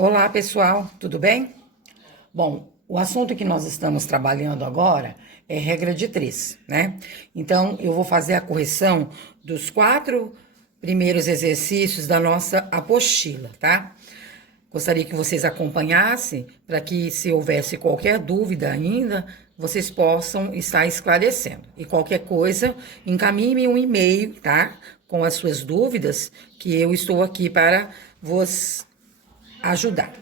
Olá, pessoal, tudo bem? Bom, o assunto que nós estamos trabalhando agora é regra de três, né? Então, eu vou fazer a correção dos 4 primeiros exercícios da nossa apostila, tá? Gostaria que vocês acompanhassem para que, se houvesse qualquer dúvida ainda, vocês possam estar esclarecendo. E qualquer coisa, encaminhe-me um e-mail, tá? Com as suas dúvidas, que eu estou aqui para vos ajudar.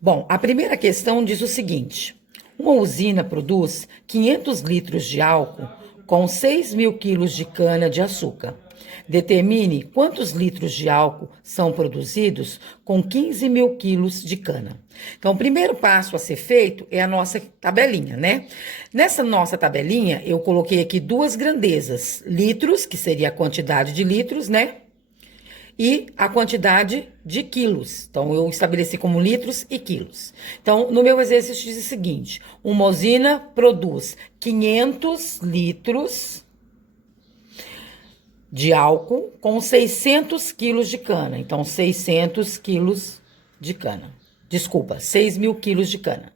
Bom, a primeira questão diz o seguinte: uma usina produz 500 litros de álcool com 6.000 quilos de cana-de-açúcar. Determine quantos litros de álcool são produzidos com 15.000 quilos de cana. Então, o primeiro passo a ser feito é a nossa tabelinha, né? Nessa nossa tabelinha, eu coloquei aqui 2 grandezas: litros, que seria a quantidade de litros, né? E a quantidade de quilos. Então, eu estabeleci como litros e quilos. Então, no meu exercício diz o seguinte: uma usina produz 500 litros de álcool com 600 quilos de cana. Então, 600 quilos de cana. Desculpa, 6.000 quilos de cana.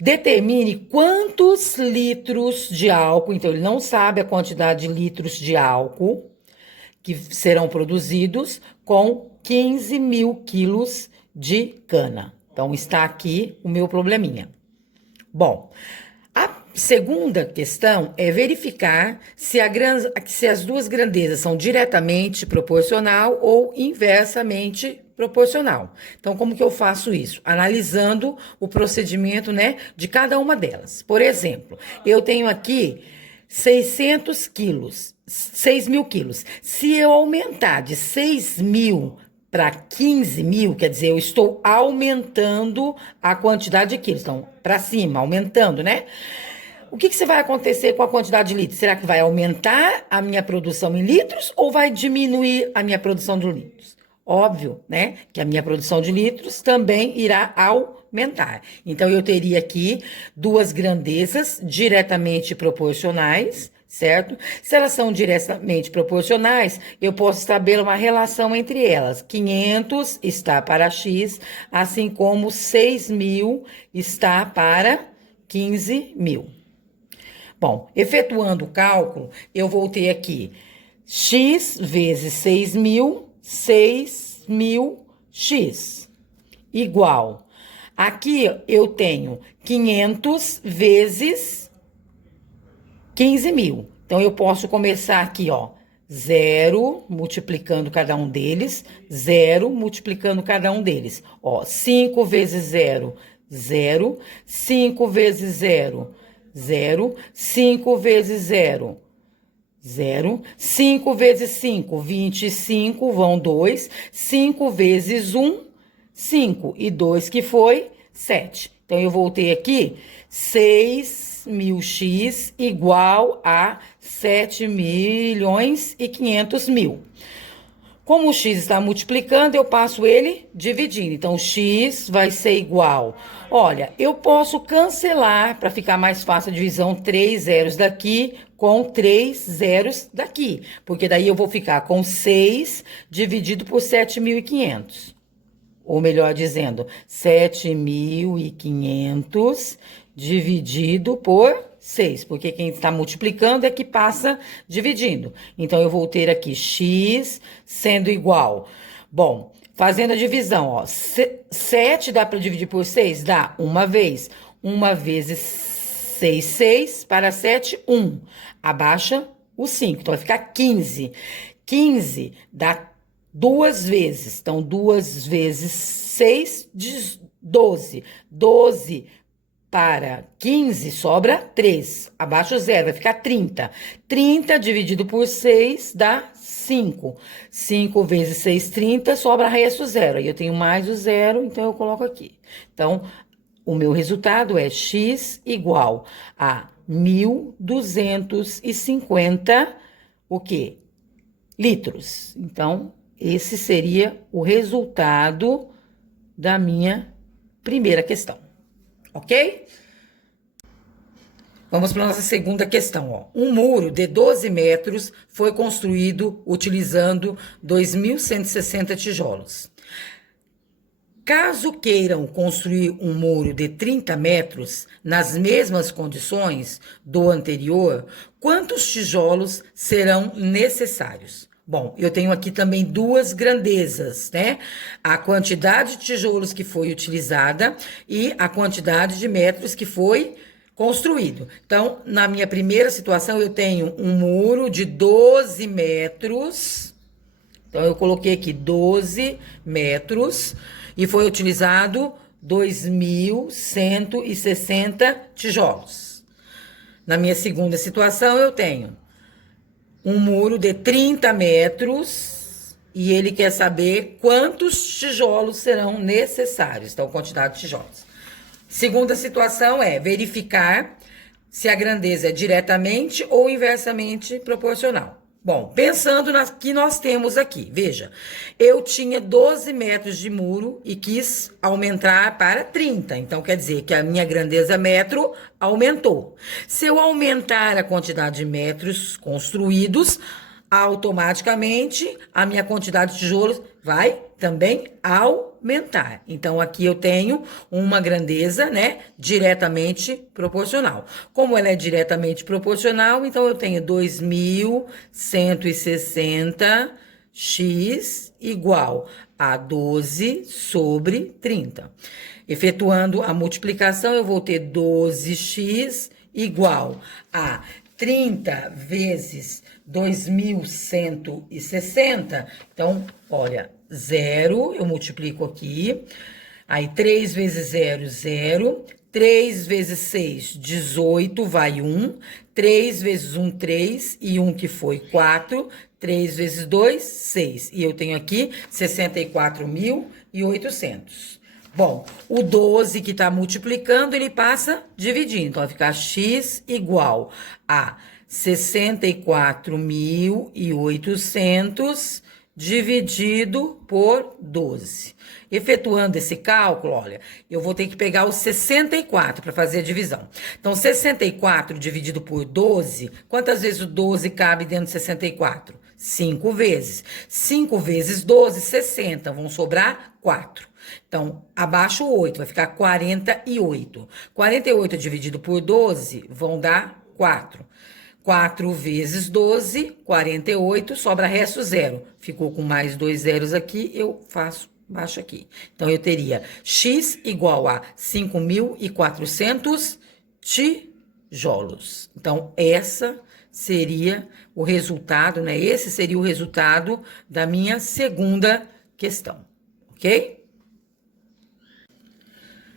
Determine quantos litros de álcool. Então, ele não sabe a quantidade de litros de álcool que serão produzidos com 15.000 quilos de cana. Então, está aqui o meu probleminha. Bom, a segunda questão é verificar se as duas grandezas são diretamente proporcional ou inversamente proporcional. Então, como que eu faço isso? Analisando o procedimento, né, de cada uma delas. Por exemplo, eu tenho aqui 600 quilos, 6.000 quilos. Se eu aumentar de 6.000 para 15.000, quer dizer, eu estou aumentando a quantidade de quilos. Então, para cima, aumentando, né? O que vai acontecer com a quantidade de litros? Será que vai aumentar a minha produção em litros ou vai diminuir a minha produção de litros? Óbvio, né? Que a minha produção de litros também irá aumentar. Então, eu teria aqui 2 grandezas diretamente proporcionais, certo? Se elas são diretamente proporcionais, eu posso estabelecer uma relação entre elas. 500 está para X, assim como 6.000 está para 15.000. Bom, efetuando o cálculo, eu vou ter aqui X vezes 6.000, 6.000x, igual. Aqui eu tenho 500 vezes 15.000. Então, eu posso começar aqui, ó, 0 multiplicando cada um deles, 0 multiplicando cada um deles. Ó, 5 vezes 0, 0. 5 vezes 0, 0. 5 vezes 0, 0. 5 vezes 5, 25, vão 2. 5 vezes 1, 5. E 2, que foi 7. Então, eu voltei aqui, 6.000x igual a 7.500.000. Como o x está multiplicando, eu passo ele dividindo. Então, x vai ser igual. Olha, eu posso cancelar, para ficar mais fácil a divisão, 3 zeros daqui com 3 zeros daqui. Porque daí eu vou ficar com 6 dividido por 7.500. Ou melhor dizendo, 7.500 dividido por 6, porque quem está multiplicando é que passa dividindo. Então, eu vou ter aqui x sendo igual. Bom, fazendo a divisão, ó, 7 dá para dividir por 6? Dá, uma vez. 1 vezes 6, 6, para 7, 1. Abaixa o 5, então vai ficar 15. 15 dá 2 vezes, então 2 vezes 6, 12. 12 para 15 sobra 3. Abaixo o 0, vai ficar 30. 30 dividido por 6 dá 5. 5 vezes 6, 30, sobra resto 0. Aí eu tenho mais o 0, então eu coloco aqui. Então, o meu resultado é x igual a 1.250, o quê? Litros. Então, esse seria o resultado da minha primeira questão. Ok? Vamos para a nossa segunda questão, ó. Um muro de 12 metros foi construído utilizando 2.160 tijolos. Caso queiram construir um muro de 30 metros, nas mesmas condições do anterior, quantos tijolos serão necessários? Bom, eu tenho aqui também duas grandezas, né? A quantidade de tijolos que foi utilizada e a quantidade de metros que foi construído. Então, na minha primeira situação, eu tenho um muro de 12 metros. Então, eu coloquei aqui 12 metros e foi utilizado 2.160 tijolos. Na minha segunda situação, eu tenho um muro de 30 metros e ele quer saber quantos tijolos serão necessários. Então, quantidade de tijolos. Segunda situação é verificar se a grandeza é diretamente ou inversamente proporcional. Bom, pensando na que nós temos aqui, veja, eu tinha 12 metros de muro e quis aumentar para 30, então quer dizer que a minha grandeza metro aumentou. Se eu aumentar a quantidade de metros construídos, automaticamente a minha quantidade de tijolos vai também aumentar. Então, aqui eu tenho uma grandeza, né, diretamente proporcional. Como ela é diretamente proporcional, então eu tenho 2.160x igual a 12 sobre 30. Efetuando a multiplicação, eu vou ter 12x igual a 30 vezes 2.160. Então, olha, 0, eu multiplico aqui. Aí, 3 vezes 0, 0. 3 vezes 6, 18, vai 1. 3 vezes 1, 3. E 1 que foi 4. 3 vezes 2, 6. E eu tenho aqui 64.800. Bom, o 12 que está multiplicando, ele passa dividindo. Então, vai ficar x igual a 64.800 dividido por 12. Efetuando esse cálculo, olha, eu vou ter que pegar o 64 para fazer a divisão. Então, 64 dividido por 12, quantas vezes o 12 cabe dentro de 64? 5 vezes. 5 vezes 12, 60. Vão sobrar 4. Então, abaixo o 8, vai ficar 48. 48 dividido por 12 vão dar 4. 4 vezes 12, 48, sobra resto 0. Ficou com mais 2 zeros aqui, eu faço baixo aqui. Então, eu teria x igual a 5.400 tijolos. Então, essa seria o resultado, né? Esse seria o resultado da minha segunda questão, ok?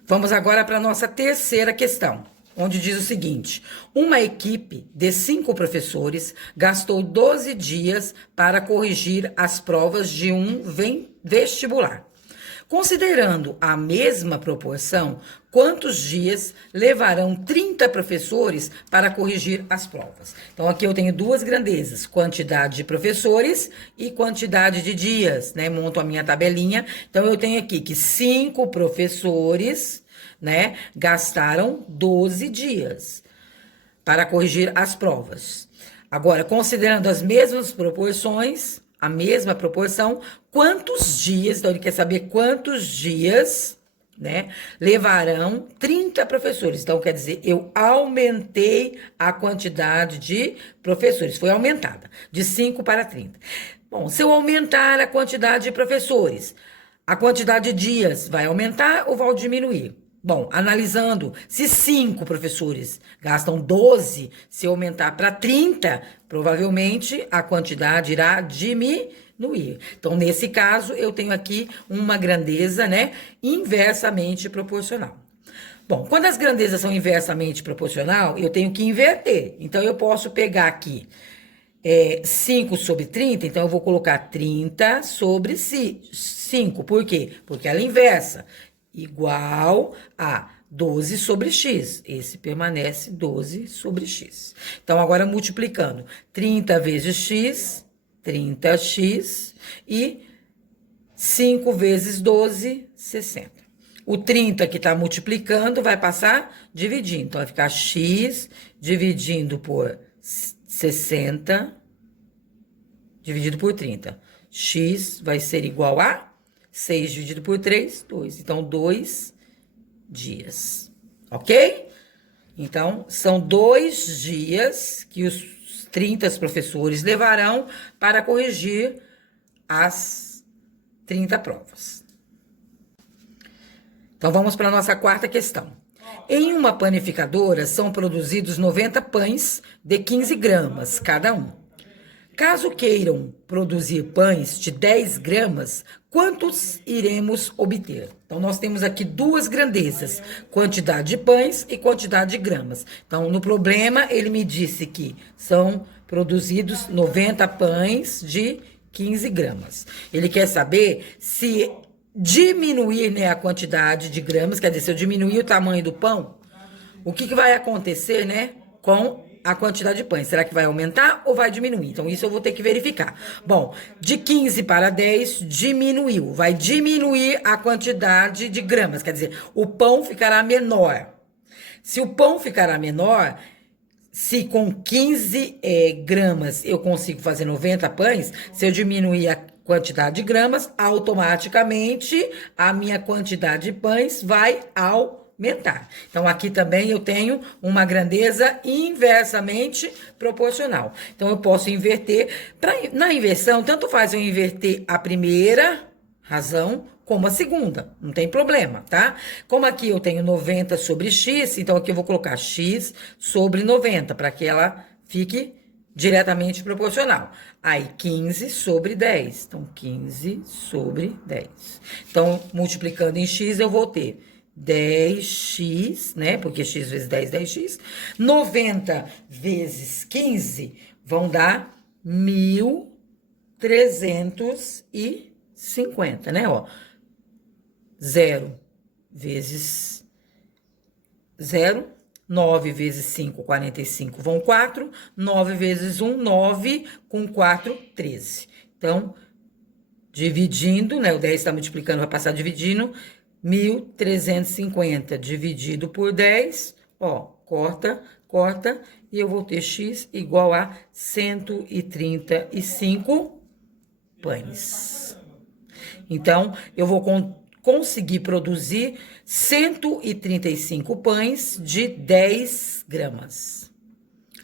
Vamos agora para a nossa terceira questão, onde diz o seguinte: uma equipe de 5 professores gastou 12 dias para corrigir as provas de um vestibular. Considerando a mesma proporção, quantos dias levarão 30 professores para corrigir as provas? Então, aqui eu tenho duas grandezas, quantidade de professores e quantidade de dias, né? Monto a minha tabelinha. Então, eu tenho aqui que 5 professores, né, gastaram 12 dias para corrigir as provas. Agora, considerando as mesmas proporções, a mesma proporção, quantos dias, então ele quer saber quantos dias, né, levarão 30 professores. Então, quer dizer, eu aumentei a quantidade de professores, foi aumentada, de 5 para 30. Bom, se eu aumentar a quantidade de professores, a quantidade de dias vai aumentar ou vai diminuir? Bom, analisando, se 5 professores gastam 12, se eu aumentar para 30, provavelmente a quantidade irá diminuir. Então, nesse caso, eu tenho aqui uma grandeza, né, inversamente proporcional. Bom, quando as grandezas são inversamente proporcional, eu tenho que inverter. Então, eu posso pegar aqui 5 sobre 30, então eu vou colocar 30 sobre 5. Por quê? Porque ela é inversa. Igual a 12 sobre x. Esse permanece 12 sobre x. Então, agora multiplicando. 30 vezes x, 30x. E 5 vezes 12, 60. O 30 que está multiplicando vai passar dividindo. Então, vai ficar x dividindo por 60 dividido por 30. X vai ser igual a 6 dividido por 3, 2. Então, 2 dias. Ok? Então, são 2 dias que os 30 professores levarão para corrigir as 30 provas. Então, vamos para a nossa quarta questão. Em uma panificadora são produzidos 90 pães de 15 gramas cada um. Caso queiram produzir pães de 10 gramas, quantos iremos obter? Então, nós temos aqui duas grandezas, quantidade de pães e quantidade de gramas. Então, no problema, ele me disse que são produzidos 90 pães de 15 gramas. Ele quer saber se diminuir, né, a quantidade de gramas, quer dizer, se eu diminuir o tamanho do pão, o que vai acontecer, né, com a quantidade de pães? Será que vai aumentar ou vai diminuir? Então, isso eu vou ter que verificar. Bom, de 15 para 10, diminuiu. Vai diminuir a quantidade de gramas, quer dizer, o pão ficará menor. Se o pão ficará menor, se com 15 gramas eu consigo fazer 90 pães, se eu diminuir a quantidade de gramas, automaticamente a minha quantidade de pães vai aumentar. Então, aqui também eu tenho uma grandeza inversamente proporcional. Então, eu posso inverter. Na inversão, tanto faz eu inverter a primeira razão como a segunda, não tem problema, tá? Como aqui eu tenho 90 sobre x, então aqui eu vou colocar x sobre 90, para que ela fique diretamente proporcional. Aí, 15 sobre 10. Então, 15 sobre 10. Então, multiplicando em x, eu vou ter 10x, né? Porque x vezes 10, 10x. 90 vezes 15 vão dar 1.350, né? Ó, 0 vezes 0. 9 vezes 5, 45, vão 4. 9 vezes 1, 9. Com 4, 13. Então, dividindo, né? O 10 está multiplicando, vai passar dividindo. 1.350 dividido por 10. Ó, corta, corta. E eu vou ter x igual a 135 pães. Então, eu vou conseguir produzir 135 pães de 10 gramas.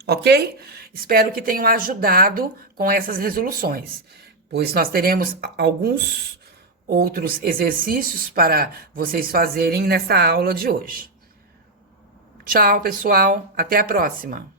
Ok? Espero que tenham ajudado com essas resoluções, pois nós teremos alguns outros exercícios para vocês fazerem nessa aula de hoje. Tchau, pessoal. Até a próxima.